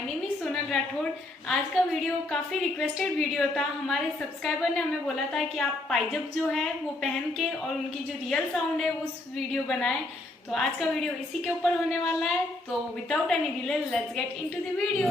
My name is Sonal Rathore. आज का video काफ़ी रिक्वेस्टेड वीडियो था। हमारे सब्सक्राइबर ने हमें बोला था कि आप पाइजप जो है वो पहन के और उनकी जो रियल साउंड है उस वीडियो बनाएं। तो आज का वीडियो इसी के ऊपर होने वाला है। तो without any delay let's get into the video.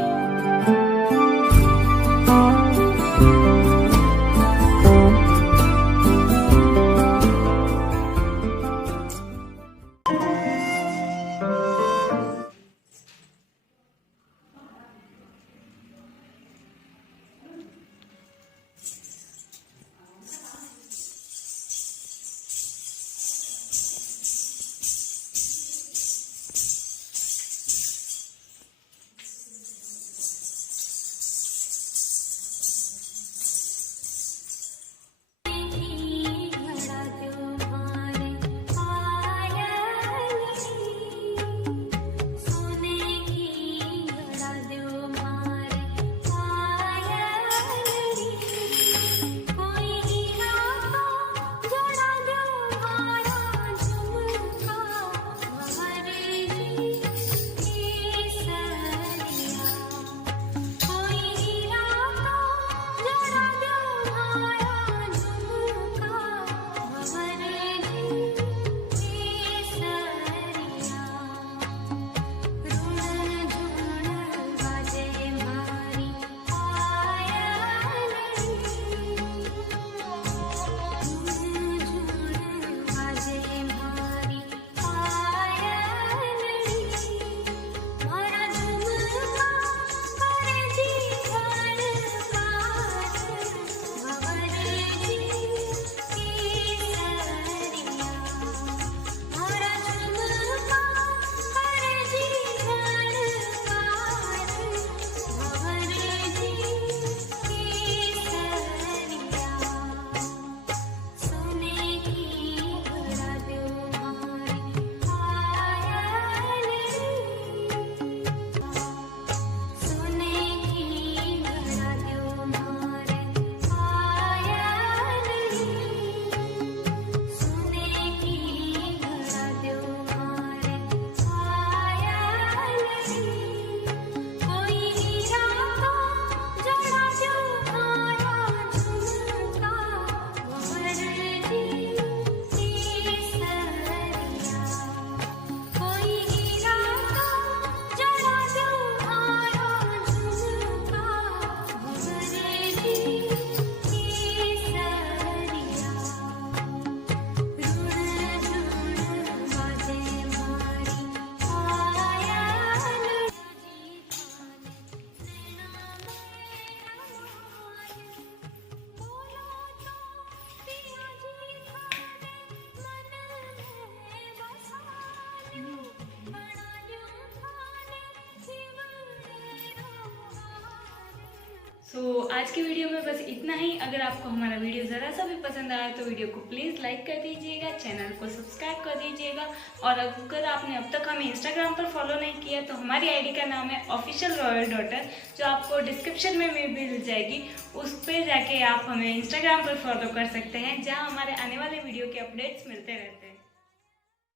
आज की वीडियो में बस इतना ही। अगर आपको हमारा वीडियो ज़रा सा भी पसंद आया तो वीडियो को प्लीज़ लाइक कर दीजिएगा, चैनल को सब्सक्राइब कर दीजिएगा। और अगर आपने अब तक हमें इंस्टाग्राम पर फॉलो नहीं किया तो हमारी आईडी का नाम है ऑफिशियल रॉयल डॉटर, जो आपको डिस्क्रिप्शन में मिल जाएगी। उस पर जाके आप हमें इंस्टाग्राम पर फॉलो कर सकते हैं, जहाँ हमारे आने वाले वीडियो के अपडेट्स मिलते रहते हैं।